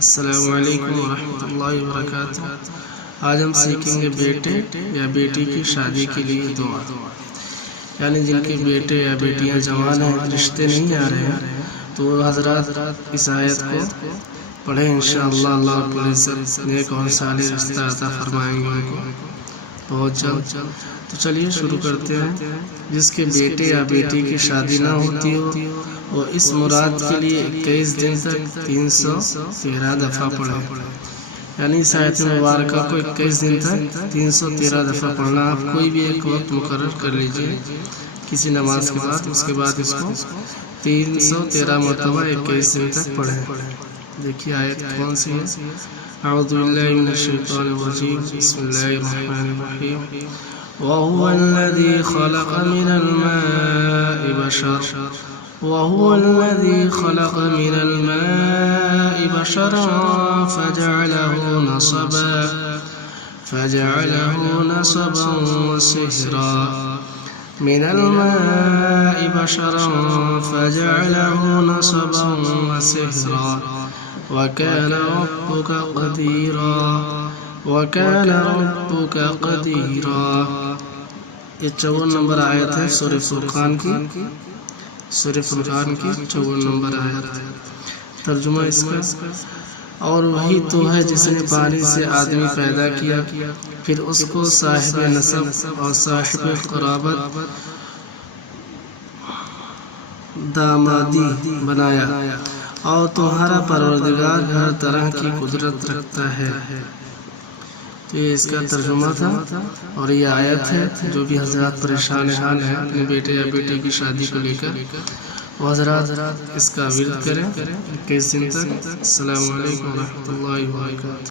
السلام علیکم ورحمۃ اللہ وبرکاتہ۔ آج ہم سیکھیں گے بیٹے یا بیٹی کی شادی کے لیے دعا، یعنی جن کے بیٹے یا بیٹیاں جوان ہیں، رشتے نہیں آ رہے ہیں، تو وہ حضرات اس آیت کو پڑھیں، انشاءاللہ اللہ رب العزت نیک اور صالح رشتہ عطا فرمائیں گے ان کو بہت جلد۔ تو چلیے شروع کرتے ہیں۔ جس کے بیٹے یا بیٹی کی شادی نہ ہوتی ہو وہ اس مراد کے لیے 21 دن تک 313 دفعہ پڑھے، یعنی اس آیت مبارکہ کو 21 دن تک 313 دفعہ پڑھنا۔ آپ کوئی بھی ایک وقت مقرر کر لیجئے کسی نماز کے بعد، اس کے بعد اس کو 313 مرتبہ 21 دن تک پڑھیں۔ دیکھیے آیت کون سی ہے۔ اعوذ باللہ من الشیطان الرجیم، بسم اللہ الرحمن الرحیم۔ وَهُوَ الَّذِي خَلَقَ مِنَ الْمَاءِ بَشَرًا وَهُوَ الَّذِي خَلَقَ مِنَ الْمَاءِ بَشَرًا فَجَعَلَهُ نَسَبًا وَصِهْرًا من الماء بشرا فجعله نسبا وسحرا وكان ربك قديرا۔ یہ 54 نمبر آیت ہے سورہ فرقان کی 54 نمبر آیت۔ ترجمہ اس کا، اور وہی تو ہے جس نے پانی سے آدمی پیدا کیا، پھر اس کو صاحب نسب اور صاحب قرابت دامادی بنایا، اور تمہارا پروردگار ہر طرح کی قدرت رکھتا ہے۔ تو یہ اس کا ترجمہ تھا، اور یہ آیت ہے۔ جو بھی حضرات پریشان حال ہیں اپنے بیٹے یا بیٹی کی شادی کو لے کر، وہ حضرات اس کا ورد کریں 21 دن تک۔ السلام علیکم ورحمۃ اللہ وبرکاتہ۔